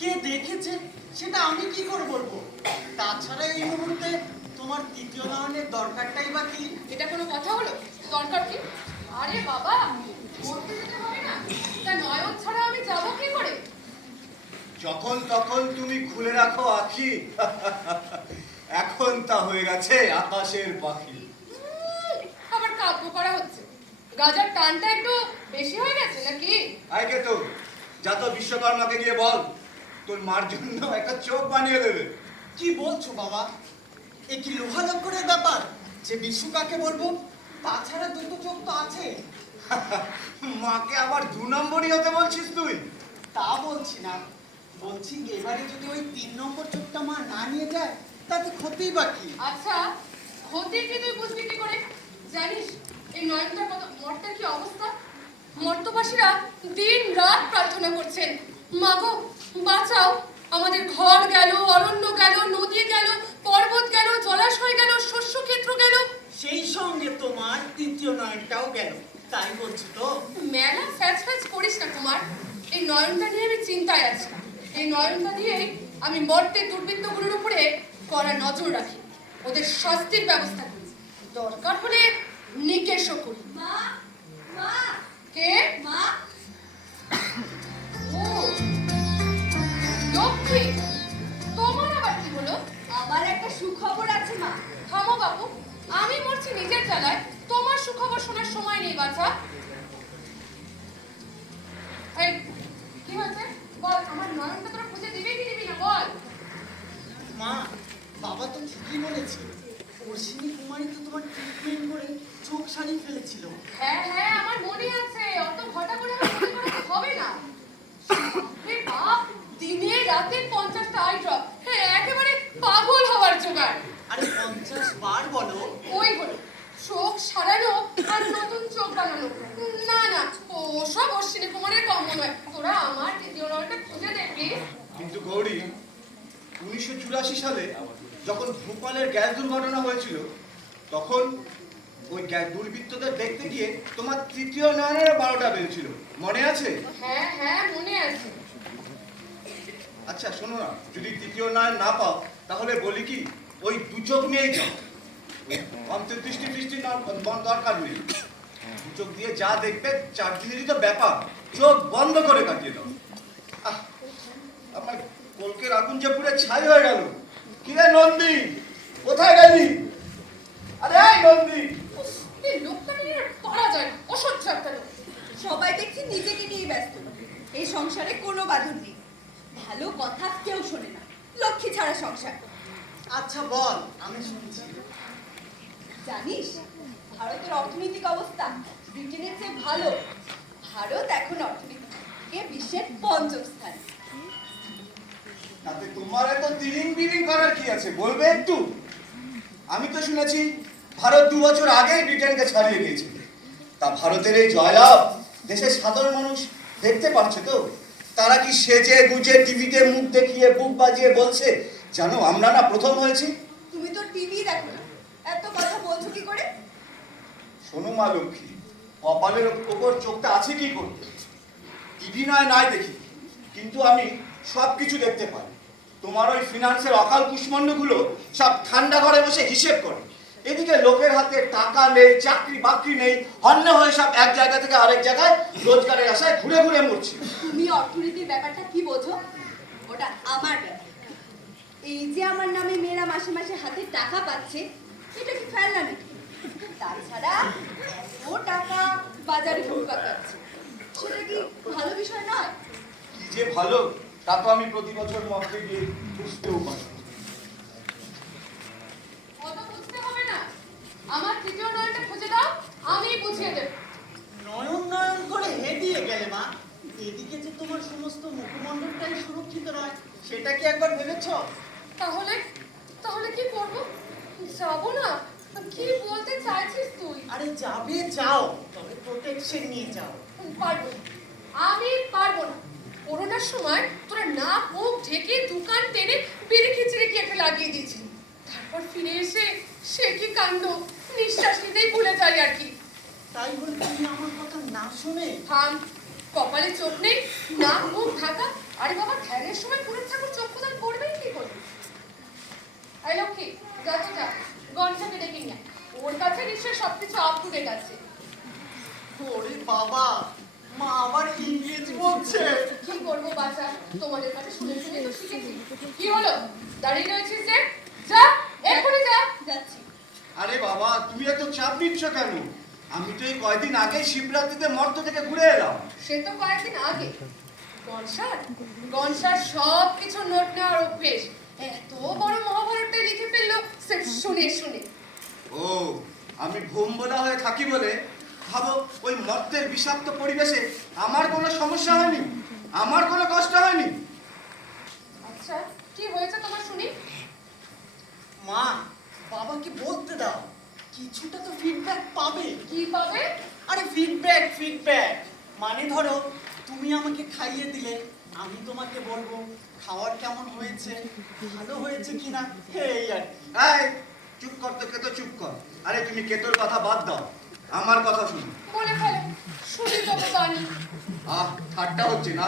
কে দেখেছে সেটা আমি কি করে বলবো? তাছাড়া এই মুহূর্তে তোমার তৃতীয় নয়নের দরকারটাই বা কি? এটা কোনো কথা হলো? দরকার কি? আরে বাবা, মরতে যেতে হবে না, তা নয়ন ছাড়া আমি যাবো কি করে? যখন তখন তুমি খুলে রাখো আখি। এখন তা হয়ে গেছে আকাশের পাখি। আবার কাব্য করা হচ্ছে। গাজার টানটা একটু বেশি হয়ে গেছে নাকি? আইকে তো যা তো বিশ্বকর্মাকে গিয়ে বল তোর মার জন্য একটা চোখ বানিয়ে দেবে। কি বলছো বাবা? এ কি লোহা লক্করের ব্যাপার যে বিশু কাকে বলবো? তাছাড়া দুটো চোখ তো আছে। মাকে আবার 2 নম্বরই হতে বলছিস তুই? তা বলছি না, বলছি এবারে যদি ওই 3 নম্বর চোখটা মা না নিয়ে যায় তাতে ক্ষতিই বা কি? আচ্ছা, ক্ষতি কি তুই বুঝবি কি করে? জানিস এই নয়নটার কত মর্তের কি অবস্থা? মর্তবাসীরা দিন রাত প্রার্থনা করছেন, মাগো বাঁচাও, আমাদের ঘর গেল, অরণ্য গেল, নদী গেল, পর্বত গেল, জলাশয় গেল, শস্যক্ষেত্র গেল, সেই সঙ্গে তোমার তৃতীয় নয়নটাও গেল, তাই বলছো তো? মেলা ফ্যাচ ফ্যাচ করিস না কুমার। এই নয়নটা নিয়ে আমি চিন্তায় আছি। এই নয়নটা দিয়েই আমি মর্তের দুর্বৃত্তগুলোর উপরে কড়া নজর রাখি, ওদের শাস্তির ব্যবস্থা করি, দরকার হলে নিকেশও করি। মা, মা, কে? মা, ও লক্ষ্মী, তোমার আবার কি হলো? আমার একটা সুখবর আছে মা। থামো বাবু, আমি মরছি নিজের জ্বালায়, তোমার সুখবর শোনার সময় নেই বাছা। এই কি হয়েছে বল, আমার নয়নটা তোরা খুঁজে দিবি কি দিবি না বল। মা, বাবা তো ঠিকই বলেছে। অশ্বিনী কুমারী তো তোমার ট্রিটমেন্ট করে চোখ সারিয়ে ফেলেছিল। হ্যাঁ হ্যাঁ, আমার মনে আছে, অত ঘটা করে আমার মনে করাতে হবে না। হে বাপ, দিনে রাতে 50টা আই ড্রপ, হ্যাঁ একেবারে পাগল হওয়ার জোগাড়। আরে 50 বার বলো। ওই হলো চোখ সারানো আর নতুন চোখ বানানো। না না, ওসব অশ্বিনী কুমারের কম্য নয়, তোরা আমার তৃতীয় নয়নটা খুঁজে দে প্লিজ। কিন্তু গৌরী 1984 সালে যখন ভোপালের গ্যাস দুর্ঘটনা হয়েছিল তখন ওই গ্যাস দুর্বৃত্তদের দেখতে গিয়ে তোমার তৃতীয় নয়নের 12টা বেজেছিল, মনে আছে? হ্যাঁ হ্যাঁ মনে আছে। আচ্ছা শোনো না, যদি তৃতীয় নয়ন না পাও তাহলে বলি কি ওই 2 চোখ নিয়েই যাও। অন্তর্দৃষ্টি দৃষ্টি না দরকার নেই, 2 চোখ দিয়ে যা দেখবে 4 দিনেরই তো ব্যাপার, চোখ বন্ধ করে কাটিয়ে দাও। আমার কলকের আগুন যে পুরো ছাই হয়ে গেল। কিরে নন্দী, কোথায় গেলি? আরে এই নন্দী, এই লোকটা নিয়ে পারা যায় না, অসহ্য একটা লোক। সবাই দেখছি নিজেকে নিয়ে ব্যস্ত। এই সংসারে কোনো বাঁধন নেই, ভালো কথা কেউ শোনে না, লক্ষ্মী ছাড়া সংসার। আচ্ছা বল, আমি শুনছি। জানিস ভারতের অর্থনৈতিক অবস্থা ব্রিটেনের চেয়ে ভালো। ভারত এখন অর্থনীতিকে বিশ্বের 5ম স্থানে। তাতে তোমার এত তিরিং বিরিং করার কি আছে, বলবে একটু? আমি তো শুনেছি ভারত 2 বছর আগেই ব্রিটেনকে ছাড়িয়ে গিয়েছে। তা ভারতের এই জয়লাভ দেশের সাধারণ মানুষ দেখতে পাচ্ছে তো? তারা কি সেজে গুজে টিভিতে মুখ দেখিয়ে বুক বাজিয়ে বলছে জানো আমরা না প্রথম হয়েছি? তুমি তো টিভি দেখো না, এত কথা বলছো কি করে? শোনো মা লক্ষ্মী, কপালের ওপর চোখটা আছে কি করতে? টিভি নাই দেখি, কিন্তু আমি সব কিছু দেখতে পাই। তোমার ওই ফিনান্সের অকাল কুষ্মাণ্ডগুলো সব ঠান্ডা ঘরে বসে হিসেব করে। এদিকে লোকের হাতে টাকা নেই, চাকরি বাকরি নেই, হন্য হয়ে সব এক জায়গা থেকে আরেক জায়গায় রোজগারের আশায় ঘুরে ঘুরে মরছে। তুমি অর্থনীতির ব্যাপারটা কি বোঝো? ওটা আমার ব্যাপার। এই যে আমার নামে মেয়েরা মাসে মাসে হাতে টাকা পাচ্ছে, এটা কি ফেলনা নাকি? তাছাড়া ও টাকা বাজারে ঢোকা পাচ্ছে, সেটা কি ভালো বিষয় নয়? কি যে ভালো তা তো আমি প্রতি বছর মধ্যে গিয়ে বুঝতেও পারি। অত বুঝতে হবে না, আমার তৃতীয় নয়নটা খুঁজে দাও, আমি বুঝিয়ে দেব। নয়ন নয়ন করে হেদিয়ে গেলে মা। এদিকে যে তোমার সমস্ত মুখমণ্ডলটাই সুরক্ষিত নয়, সেটা কি একবার ভেবেছো? তাহলে তাহলে কি করব? যাবো না? কি বলতে চাইছিস তুই? আরে যাবে যাও, তবে প্রোটেকশন নিয়ে যাও। পারবো না, আমি পারবো না। করোনার সময় তোরা নাক মুখ ঢেকে দোকান টেনে বিড়ি খিচড়ি কি একটা লাগিয়ে দিয়েছিলি, তারপর ফিরে এসে সে কি কাণ্ড, নিঃশ্বাস নিতেই ভুলে যাই আর কি। তাই বলে তুমি আমার কথা না শুনে? থাম, কপালে চোখ নেই, নাক মুখ ঢাকা। আরে বাবা, ধ্যানের সময় পুরুষ ঠাকুর চোখ প্রদান করবেই কি করে? এই লক্ষ্মী, যা তো যা, গণেশকে ডেকে নিয়ে আয়। ওর কাছে নিশ্চয়ই সবকিছু আপ টু ডেট আছে। ওরে বাবা, মা আবার ইংরেজি বলছে। কি করবো বাচ্চা, তোমাদের কাছে শুনে শুনে তো শিখেছি। কি হলো, দাঁড়িয়ে রয়েছিস যে? যা, এক্ষুনি যা। যাচ্ছি। আরে বাবা, তুমি এত চাপ নিচ্ছ কেন? আমি তো এই কয়দিন আগে শিবরাত্রিতে মর্ত থেকে ঘুরে এলাম। সে তো কয়েকদিন আগে। গনসার সব কিছু নোট নেওয়ার অভ্যেস। এত বড় মহাভারতটা লিখে ফেললো শুনে শুনে। ও, আমি ভোমবলা হয়ে থাকি বলে ভাবো ওই মর্তের বিষাক্ত পরিবেশে আমার কোনো সমস্যা হয়নি, আমার কোনো কষ্ট হয়নি। আচ্ছা, কি হয়েছে তোমার শুনি? মা, বাবাকে বলতে দাও, কিছুটা তো ফিডব্যাক পাবে। কি পাবে? আরে ফিডব্যাক মানে ধরো তুমি আমাকে খাইয়ে দিলে, আমি তোমাকে বলবো খাওয়ার কেমন হয়েছে, ভালো হয়েছে কিনা, এই আর কি। এই চুপ কর তো, কেতো চুপ কর। আরে তুমি কেতোর কথা বাদ দাও, আমার কথা শুনো। বলে ফেলো, শুনি তবে বাণী। ঠাট্টা হচ্ছে না?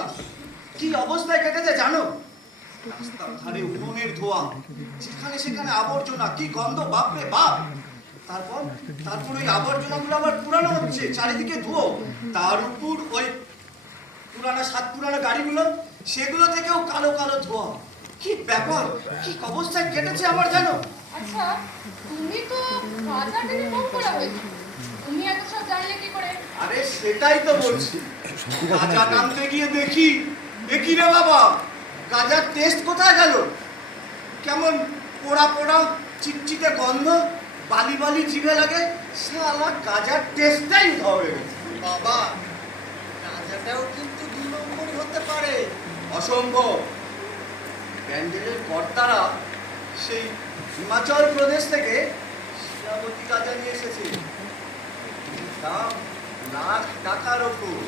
কি অবস্থায় কেটেছে জানো? রাস্তার ধারে উনুনের ধোঁয়া, যেখানে সেখানে আবর্জনা, কি গন্ধ, বাপরে বাপ। তারপর ওই আবর্জনাগুলো আবার পুরানো হচ্ছে, চারিদিকে ধুয়ো। তার উপর ওই পুরানো গাড়িগুলো, সেগুলো থেকেও কালো কালো ধোঁয়া। কি ব্যাপার, কি অবস্থায় কেটেছে আমার জানো? আচ্ছা, তুমি তো বাজার থেকে কম করা হয়েছে, তুমি এত সব জানলে কি করে? আরে সেটাই তো বলছি। গাঁজা টানতে গিয়ে দেখি, এ কি রে বাবা, গাঁজার টেস্ট কোথায় গেল? কেমন পোড়া পোড়া চিটচিটে গন্ধ, বালি বালি জিভে লাগে। শালা গাঁজার টেস্টটাই উধাও হয়ে গেছে। বাবা, গাঁজাটাও কিন্তু 2 নম্বরই হতে পারে। অসম্ভব। প্যান্ডেলের কর্তারা সেই হিমাচল প্রদেশ থেকে শিলাবতী গাঁজা নিয়ে এসেছে। দাম $1,00,000 ওপর।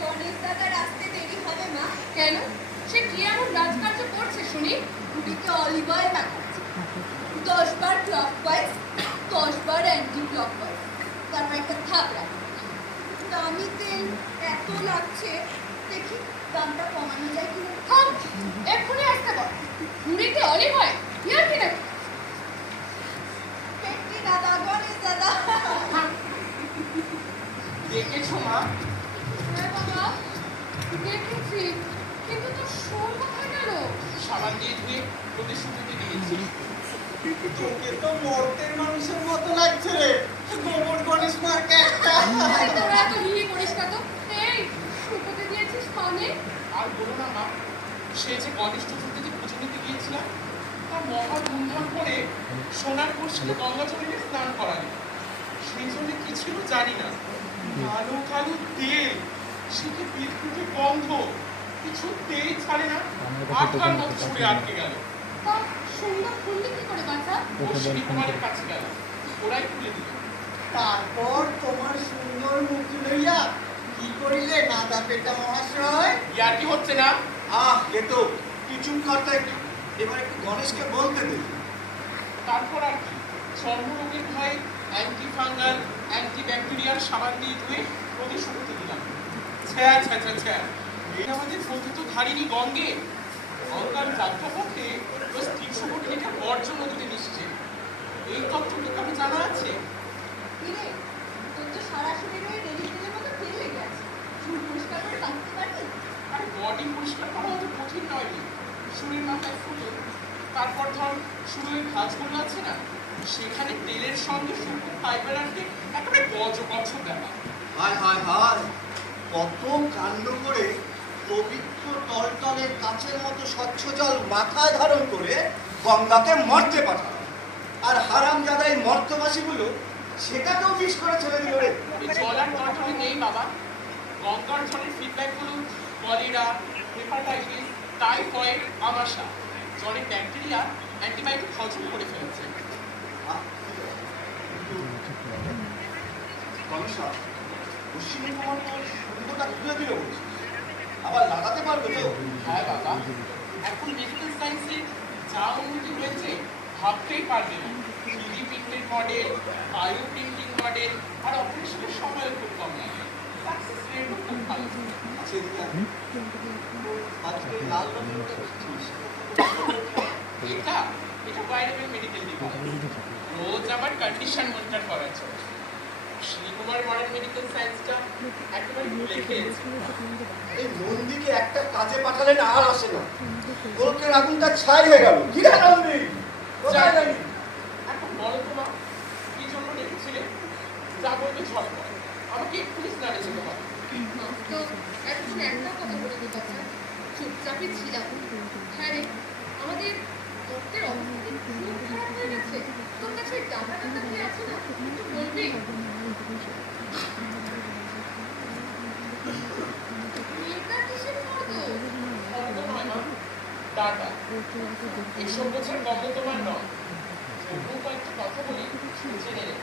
গণেশ দাদার আসতে দেরি হবে মা। কেন? সে কি এমন রাজকার্য করছে শুনি? কুটিতে অলিভ অয়েল মাখাচ্ছে, 10 বার ক্লকওয়াইজ, 10 বার অ্যান্টি ক্লকওয়াইজ, তারপর একটা থাবড়া। দামি তেল এত লাগছে, দেখি দামটা কমানো যায় কিনা। থাম, এক্ষুনি আসতে বল। ঘুড়িতে অলিভ হয়, ইয়ার কি নাকি? পেট্রি দাদা, গণেশ দাদা। দেখেছো মা? হ্যাঁ বাবা, দেখেছি, কিন্তু তোর শোর কোথায় গেল? সাবান দিয়ে ধুয়ে প্রতিশ্রুতি দিয়েছি। তোকে তো মর্তের মানুষের মতো লাগছে রে, গোবর গণেশ মার্কা একটা। আরে তোরা এত হিহি করিস না তো। এই, শুকোতে দিয়েছিস মানে? আর বলো না মা, সে যে গণেশ চতুর্থীতে পুজো দিতে গিয়েছিলাম, তা মহা ধুমধাম করে সোনার কলসিতে গঙ্গা জলে স্নান করালি। সেই জলে কি ছিল জানি না, কালো কালো তেল, সে কি বিদ্যুতে গন্ধ, কিছুতেই ছাড়ে না, আটকার মতো ছুড়ে আটকে গেল। তা সুন্দর খুললি কি করে বাচ্চা? অশ্বিনী কুমারের কাছে গেল, ওরাই খুলে দিল। তারপর তোমার সুন্দর মুখ লইয়া কি করিলে নাদা পেটা মহাশয়? ইয়ার কি হচ্ছে না? কেতো তুই চুপ কর তো একটু। এবার একটু গণেশকে বলতে দে। তারপর আর কি, চর্মরোগের ভয়ে অ্যান্টি ফাঙ্গাল, অ্যান্টি ব্যাকটেরিয়াল সাবান দিয়ে ধুয়ে প্রতিশ্রুতি দিলাম। ছ্যা ছ্যা ছ্যা ছ্যা, এই আমাদের পতিত ধারিণী গঙ্গে গঙ্গার যাত্রাপথে রোজ 300 কোটি লিটার বর্জ্য নদীতে মিশছে। এই তথ্যটি তবে জানা আছে? কিরে, তোর তো সরাসরি রয়ে ডেলি তেলের মতো তেল লেগে আছে। চুল পরিষ্কার করে রাখতে পারবি? আর বডি পরিষ্কার করা অত কঠিন নয় রে। চুলের মাথায় ফুটো, তারপর ধর চুলের ভাঁজগুলো আছে না, সেখানে তেলের সঙ্গে শুকনো ফাইবার আনতে একেবারে গজ দেখা। হায় হায় হায়, কত কাণ্ড করে পবিত্র টলটলের কাচের মতো স্বচ্ছ জল মাথায় ধারণ করে গঙ্গাকে মর্তে পাঠালো। আর হারামজাদা এই মর্তবাসীগুলো সেটাকেও বিষ করে ছেড়ে দিল রে। এই জল আর টলটলে নেই বাবা। গঙ্গার জলের ফিডব্যাক হলো কলেরা, হেপাটাইটিস, টাইফয়েড, আমাশা। জলের ব্যাকটেরিয়া অ্যান্টিবায়োটিক হজম করে ফেলেছে। গণেশা, অশ্বিনী কুমার তো সুন্দরটা খুলে দিল বলছিস, আবার লাগাতে পারবে তো? হ্যাঁ বাবা, এখন মেডিকেল সায়েন্সে যা উন্নতি হয়েছে ভাবতেই পারবে না। 3D printed model, bio printing model, আর অপারেশনের সময়ও খুব কম লাগে। সাকসেস রেটও খুব ভালো। আচ্ছা এদিকে আয়। আজকে লাল রঙের ওটা কি? এটা এটা বাইরের মেডিকেল ডিভাইস। রোজ আমার কন্ডিশন মনিটর করার জন্য। শ্রীকুমার মডার্ন মেডিকেল সায়েন্সটা একেবারে ভুলে খেয়েছে। এই নন্দীকে একটা কাজে পাঠালে না আর আসে না। গোলকের আগুনটা ছাই হয়ে গেল। কি রে নন্দী? কোথায় গেলি? এখন বলো তো মা, কি জন্য ডেকেছিলে? যা বলবে ঝটপট। আমাকে এক্ষুনি স্নানে যেতে হবে। তো এতক্ষণ একটা কথা বলে দিতে চাই, চুপচাপই ছিলাম। হ্যাঁ রে, আমাদের মর্তের অবস্থা কি খুব খারাপ হয়ে গেছে। তোর কাছে ডাটা টাটা কি আছে না, একটু বলবি? মেয়েটা কিসের ফটো? ফটো নয় মা, ডাটা। এসব বোঝার কম তোমার নয়। তবুও কয়েকটা কথা বলি, জেনে নে।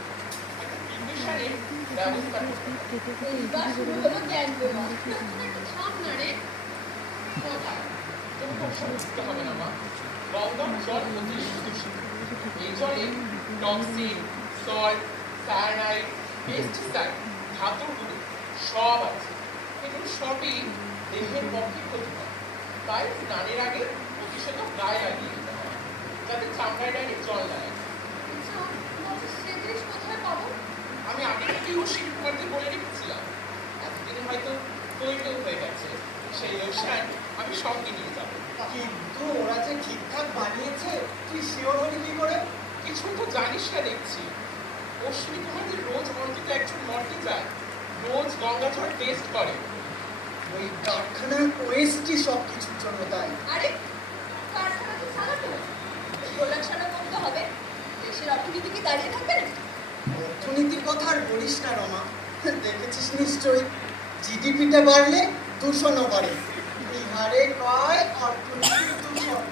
একটা প্রিপারেশনের ব্যবস্থা করতে হবে। এইবার শুরু হলো জ্ঞান দেওয়া। একটু থাম না রে। কোথায়? তোমাকে ওসব বুঝতে হবে না মা। গঙ্গার জল অতি দূষিত। এই জলে টক্সিন, সল্ট, সায়ানাইড, পেস্টিসাইড, ধাতুর গুঁড়ো সব আছে। এগুলো সবই দেহের পক্ষে ক্ষতিকর। তাই স্নানের আগে প্রতিষেধক গায়ে লাগিয়ে দিতে হয়, যাতে চামড়ায় ডাইরেক্ট জল না লাগে। আচ্ছা, বলছি সে জিনিস কোথায় পাবো? আমি আগে থেকেই ও শিবকুমারকে বলে রেখেছিলাম। এতদিন হয়তো তৈরিও হয়ে গেছে। সেই লোকসান আমি সঙ্গে নিয়ে যাবো। কিন্তু ওরা যে ঠিকঠাক বানিয়েছে তুই শিওর হলি কি করে? কিছু তো জানিস না দেখছি। অশ্বিনী কুমারজি রোজ অন্তত একজন মর্তে যায়, রোজ গঙ্গা জল টেস্ট করে। ওই কারখানার ওয়েস্টই সব কিছুর জন্য তাই। আরে কারখানা তো চালাতো, প্রোডাকশনও করতে হবে। দেশের অর্থনীতি কি দাঁড়িয়ে থাকবে না? অর্থনীতির কথা আর বলিস না রমা, দেখেছিস নিশ্চয়ই জিডিপিটা বাড়লে দূষণও বাড়ে। বিহারে কয় অর্থনীতির দূষণ।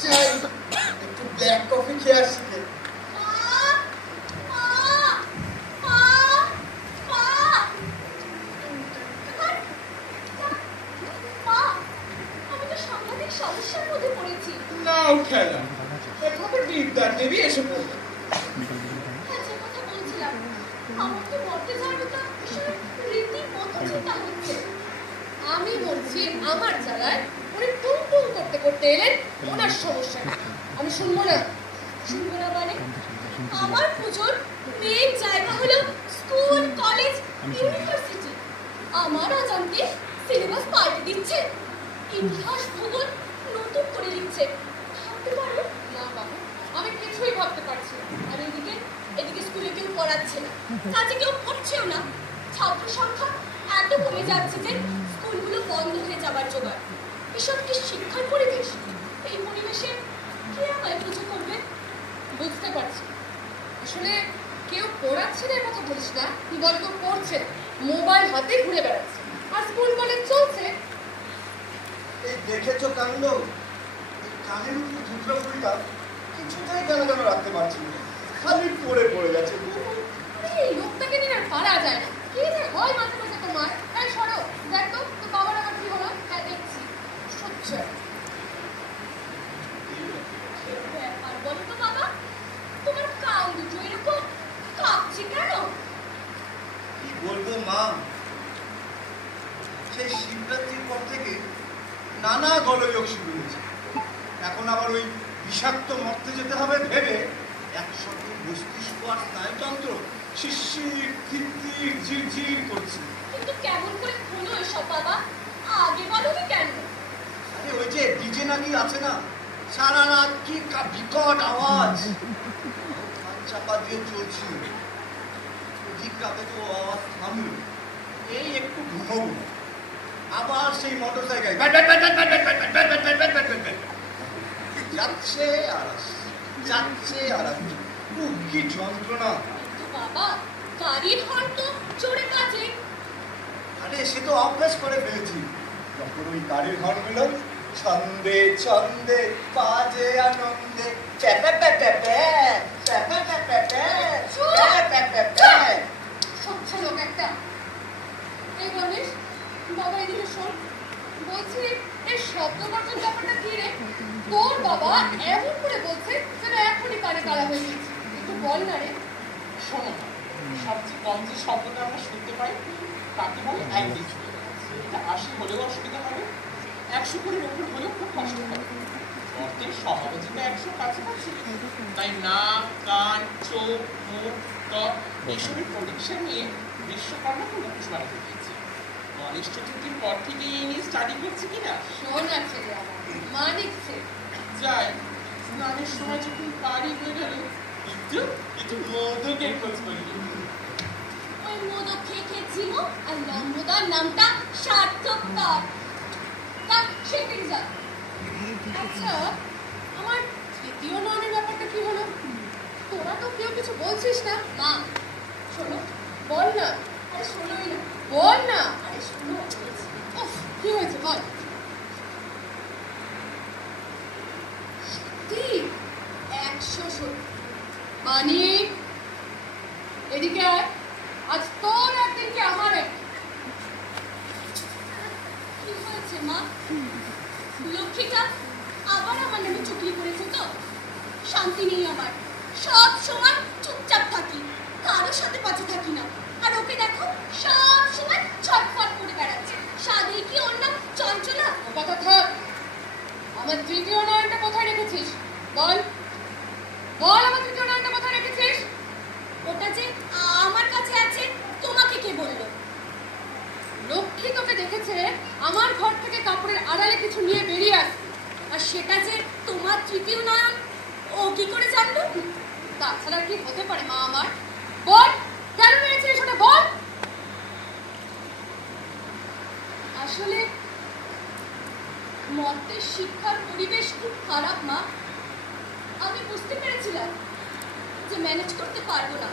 চাই একটু ব্ল্যাক কফি খেয়ে আসি রে। আমি তো সাংঘাতিক সমস্যার মধ্যে পড়েছি। নাও খেলা, এভাবে বিদ্যার দেবী এসে পড়বে। হ্যাঁ, যে কথা বলছিলাম, আমার তো মরতে যাওয়ার কথা রীতিমতো চিন্তা হচ্ছে। আমি বলছি আমার জ্বালায় উনি টুম টুম করতে করতে এলেন ওনার সমস্যা। আমি শুনবো না। শুনবো না মানে? আমার পুজোর মেন জায়গা হলো স্কুল, কলেজ, ইউনিভার্সিটি। আমার অজান্তে সিলেবাস পাল্টে দিচ্ছে, ইতিহাস, ভূগোল নতুন করে লিখছে। ভাবতে পারো? না বাবু, আমি কিছুই ভাবতে পারছি না। আর এদিকে স্কুলে কেউ পড়াচ্ছে না, কাজে কেউ পড়ছেও না। ছাত্র সংখ্যা এত কমে যাচ্ছে যে স্কুলগুলো বন্ধ হয়ে যাবার জোগাড়। এসব কি শিক্ষার পরিবেশ? এই পরিবেশে কে আমায় পুজো করবে? বুঝতে পারছি। আসলে কেউ পড়াচ্ছে না এর কথা বলিস না, বরং পড়ছে, মোবাইল হাতে ঘুরে বেড়াচ্ছে। আর স্কুল কলেজ চলছে। এই দেখেছো কাণ্ড? এই কানের উপরে ঝুঁকড়া ফুলটা কিছুতেই কেন কেন রাখতে পারছি না, খালি পড়ে যাচ্ছে। আরে এই লোকটাকে নিয়ে আর পারা যায় না। কি যে হয় মাঝে মাঝে তোমার। এই সরো, দেখ তো তোর বাবার আবার কি হলো। হ্যাঁ দেখছি, সহ্য। ব্যাপার বলো তো বাবা, তোমার কান দুটো এরকম কাঁপছে কেন? কি বলবো মা, সেই শিবরাত্রির পর থেকে নানা গোলযোগ শুরু হয়েছে। এখন আবার ওই বিষাক্ত মরতে যেতে হবে ভেবে একসঙ্গে মস্তিষ্ক আর স্নায়ুতন্ত্র শিরশির টিরটির ঝিরঝির করছে। কিন্তু কেমন করে হলো এসব বাবা? আগে বলোনি কেন? আরে ওই যে ডিজে নাকি আছে না, সারা রাত কি বিকট আওয়াজ, কান চাপা দিয়ে চলছে। ওদিক রাতে তো আওয়াজ থামলো, এই একটু ঘুমাবো, আবার সেই মোটর সাইকেল যাচ্ছে আর আসছে, যাচ্ছে আর আসছে। উহ, কি যন্ত্রণা! কিন্তু বাবা, গাড়ির হর্ন তো জোরে বাজে। আরে সে তো অভ্যাস করে ফেলেছি। যখন ওই গাড়ির হর্নগুলো ছন্দে ছন্দে বাজে আনন্দে প্যাপে প্যাপে প্যাপে প্যাপে প্যাপে। সচ্ছা লোক একটা। এই রমেশ, বাবা এদিকে শোন। বলছি এই শব্দ বর্জন ব্যাপারটা কি রে? তোর বাবা এমন করে বলছে যেন এখনই কানে কালা হয়ে গেছে। একটু বল না রে। শোনো, সবচেয়ে কম যে শব্দটা আমরা শুনতে পাই তাকে বলে একদিন ছুটি। এটা 80 হলেও অসুবিধা হবে, 100 কোটির ওপর হলেও খুব কষ্ট হবে। অর্থের স্বভাবে যেটা 100 কাছাকাছি, তাই নাক, কান, চোখ, মুখ, ত্বক এসবের পরীক্ষা নিয়ে বিশ্বকর্মাকে মুখোশ বানাতে দিয়েছে। গণেশ চতুর্থীর পর থেকে এই নিয়ে স্টাডি করছে কিনা শোনা ছেলে আমার, মানিক ছেলে। যাই, স্নানের সময় যখন পারি হয়ে গেল একটু মোদকের খোঁজ করি। ওই মোদক খেয়ে খেয়ে জিমো আর লম্বদার নামটা সার্থক তার। তা সেখানে যা। আচ্ছা, আমার তৃতীয় নয়নের ব্যাপারটা কি হলো? তোরা তো কেউ কিছু বলছিস না। মা শোনো, বল না, আরে শোনোই না, বল না। আরে শোনো। উফ, কি হয়েছে বল। সত্যি 100 মানি, এদিকে আয়। আজ তোর একদিন কি আমার একদিন। কি হয়েছে মা? লক্ষ্মীটা আবার আমার নামে চুগলি করেছে তো? শান্তি নেই আমার, সব সময় চুপচাপ থাকি, কারোর সাথে পাশে থাকি না। আর ওকে দেখো সব সময় ছটফট করে বেড়াচ্ছে। সাদে কি ওর নাম চঞ্চলা? ও কথা থাক। আমার তৃতীয় নয়নটা কোথায় রেখেছিস? বল বল, আমার তৃতীয় নয়নটা কোথায় রেখেছিস? ওটা যে আমার কাছে আছে, তোমাকে কে বললো? লক্ষ্মী তোকে দেখেছে আমার ঘর থেকে কাপড়ের আড়ালে কিছু নিয়ে বেরিয়ে আসছে। আর সেটা যে তোমার তৃতীয় নয়ন, ও কি করে জানলো? তাছাড়া কি হতে পারে মা আমার? বল, কেন মেরেছিস ওটা বল। আসলে মর্তের শিক্ষার পরিবেশ খুব খারাপ মা। আমি বুঝতে পেরেছিলাম যে ম্যানেজ করতে পারবো না।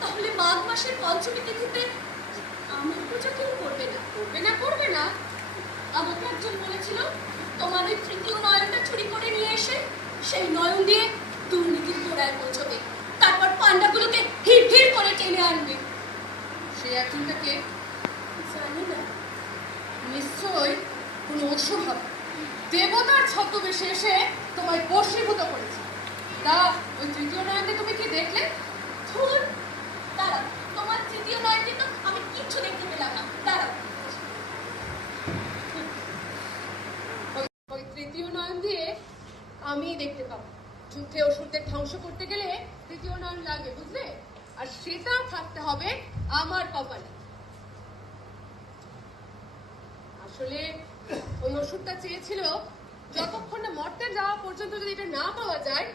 তাহলে মাঘ মাসের পঞ্চমী তিথিতে আমার পুজো কেউ করবে না। করবে না করবে না। আমাকে একজন বলেছিল তোমার ওই তৃতীয় নয়নটা চুরি করে নিয়ে এসে সেই নয়ন দিয়ে দুর্নীতির গোড়ায় পৌঁছবে, তারপর পান্ডাগুলোকে হিড় হিড় করে টেনে আনবে। সে একজনটাকে জানি না, নিশ্চয়ই কোনো অস্বভাব দেবতার ছদ্মবেশে এসে তোমায় বশীভূত করেছে। তা ওই তৃতীয় নয়নকে তুমি কি দেখলে? ধুর, দাঁড়াও, তোমার তৃতীয় নয়নকে তো আমি কিচ্ছু দেখতে পেলাম না। দাঁড়াও, ওই তৃতীয় নয়ন দিয়ে আমি দেখতে পাবো। যুদ্ধে অসুরদের ধ্বংস করতে গেলে তৃতীয় নয়ন লাগে, বুঝলে? আর সেটা থাকতে হবে আমার কপালে। আসলে ওই ওষুধটা চেয়েছিল যতক্ষণ না মর্তে যাওয়া পর্যন্ত যদি এটা না পাওয়া যায়,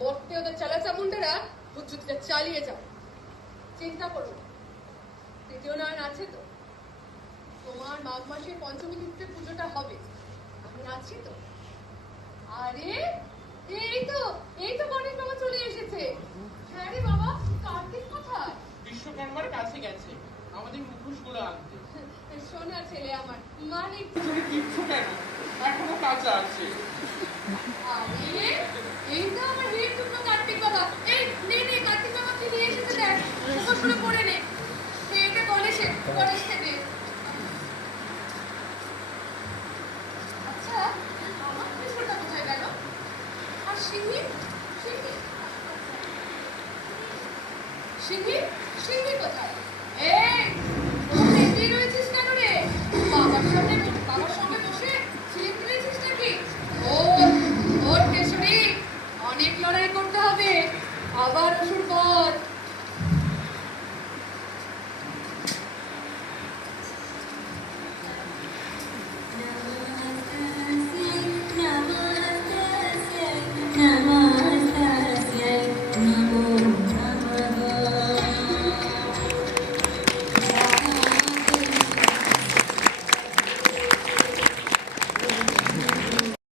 মর্তে ওদের চালাচামুন্ডারা যুদ্ধটা চালিয়ে যাবে। চিন্তা করো না, তৃতীয় নয়ন আছে তো। তোমার মাঘ মাসের পঞ্চমী তিথিতে পুজোটা হবে, আমি আছি তো। আরে এই তো গণেশ বাবা চলে এসেছে। হ্যাঁ রে বাবা, কার্তিক কোথায়? বিশ্বকর্মার কাছে গেছে আমাদের মুখোশগুলো আনতে। সোনা ছেলে আমার, মানিক। তুমি কিচ্ছু কেন, এখনো কাঁচা আছে। আরে এই তো আমার হিট দুটো কার্তিক বাবা। এই নে কার্তিক বাবা কি নিয়ে এসেছে দেখ, মুখোশগুলো পরে নে। এটা গণেশ থেকে। আচ্ছা, আমার কৃষ্ণটা কোথায় গেল? আর সিংহি সিংহি কোথায়? এই তুই রয়েছিস কেন রে? বাবার সঙ্গে বসে ছিলিম তুলেছিস নাকি? ওর কেশরী, অনেক লড়াই করতে হবে। আবার অসুর পথ,